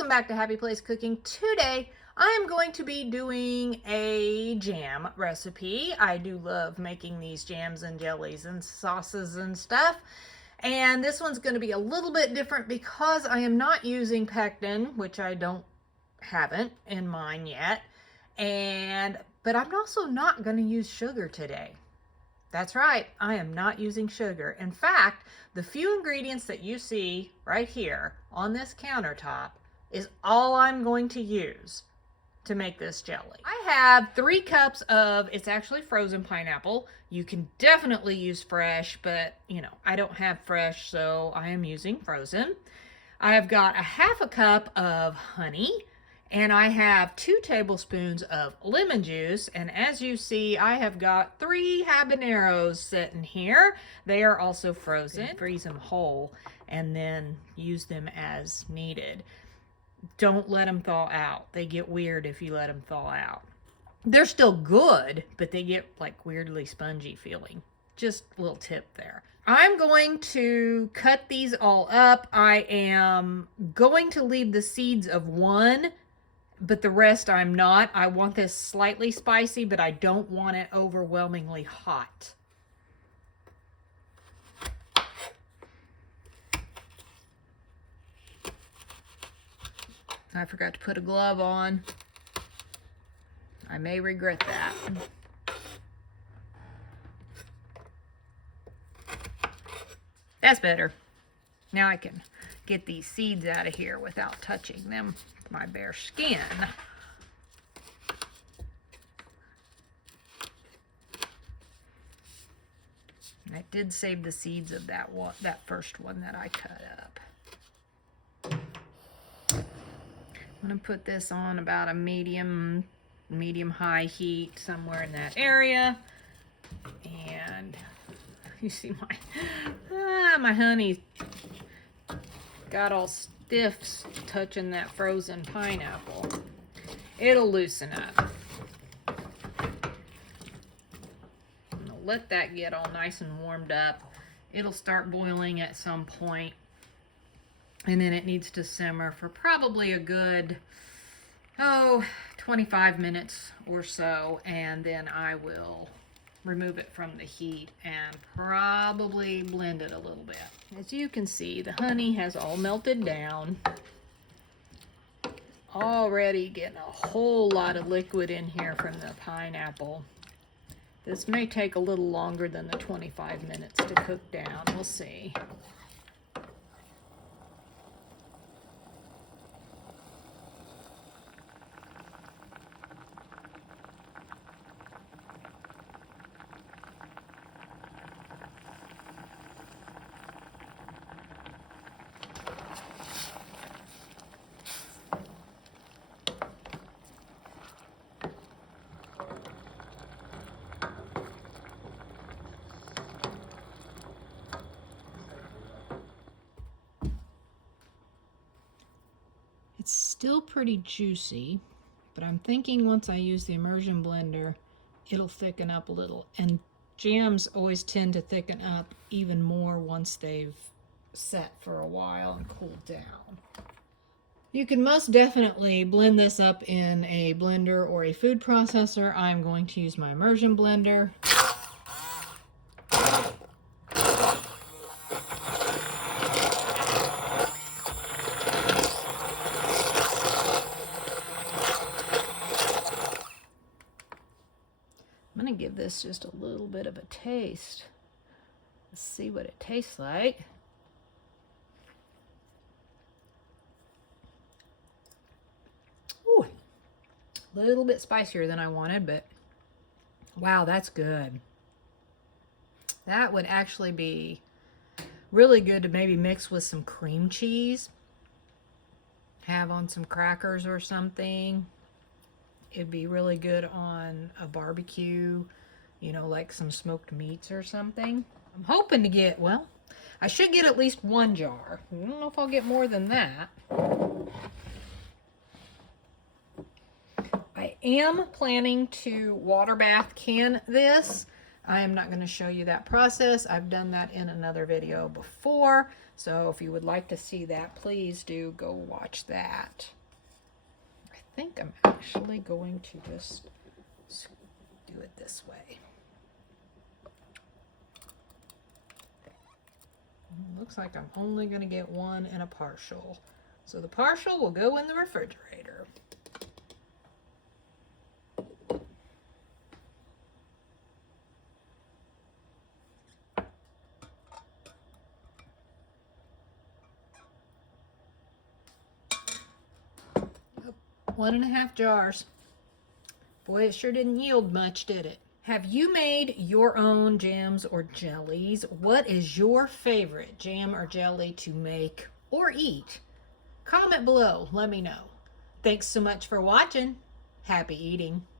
Welcome back to Happy Place Cooking. Today I am going to be doing a jam recipe. I do love making these jams and jellies and sauces and stuff. And this one's going to be a little bit different because I am not using pectin, which I haven't in mine yet. But I'm also not going to use sugar today. That's right, I am not using sugar. In fact, the few ingredients that you see right here on this countertop is all I'm going to use to make this jelly. I have 3 cups of, it's actually frozen pineapple. You can definitely use fresh, but I don't have fresh, so I am using frozen. I have got a half a cup of honey. And I have 2 tablespoons of lemon juice. And as you see, I have got 3 habaneros sitting here. They are also frozen. Freeze them whole and then use them as needed. Don't let them thaw out. They get weird if you let them thaw out. They're still good, but they get like weirdly spongy feeling. Just a little tip there. I'm going to cut these all up. I am going to leave the seeds of one, but the rest I'm not. I want this slightly spicy, but I don't want it overwhelmingly hot. I forgot to put a glove on. I may regret that. That's better. Now I can get these seeds out of here without touching them. My bare skin. I did save the seeds of that first one that I cut up. I'm going to put this on about a medium high heat, somewhere in that area. And you see my honey got all stiff touching that frozen pineapple. It'll loosen up. I'm gonna let that get all nice and warmed up. It'll start boiling at some point, and then it needs to simmer for probably a good 25 minutes or so, and then I will remove it from the heat and probably blend it a little bit. As you can see, the honey has all melted down. Already getting a whole lot of liquid in here from the pineapple. This may take a little longer than the 25 minutes to cook down. We'll see. It's still pretty juicy, but I'm thinking once I use the immersion blender, it'll thicken up a little. And jams always tend to thicken up even more once they've set for a while and cooled down. You can most definitely blend this up in a blender or a food processor. I'm going to use my immersion blender. I'm going to give this just a little bit of a taste. Let's see what it tastes like. Ooh, a little bit spicier than I wanted, but wow, that's good. That would actually be really good to maybe mix with some cream cheese. Have on some crackers or something. It'd be really good on a barbecue, like some smoked meats or something. I'm hoping to get, well, I should get at least 1 jar. I don't know if I'll get more than that. I am planning to water bath can this. I am not going to show you that process. I've done that in another video before. So if you would like to see that, please do go watch that. I think I'm actually going to just do it this way. Looks like I'm only going to get one and a partial. So the partial will go in the refrigerator. Yep, 1.5 jars. Boy, it sure didn't yield much, did it? Have you made your own jams or jellies? What is your favorite jam or jelly to make or eat? Comment below, let me know. Thanks so much for watching. Happy eating.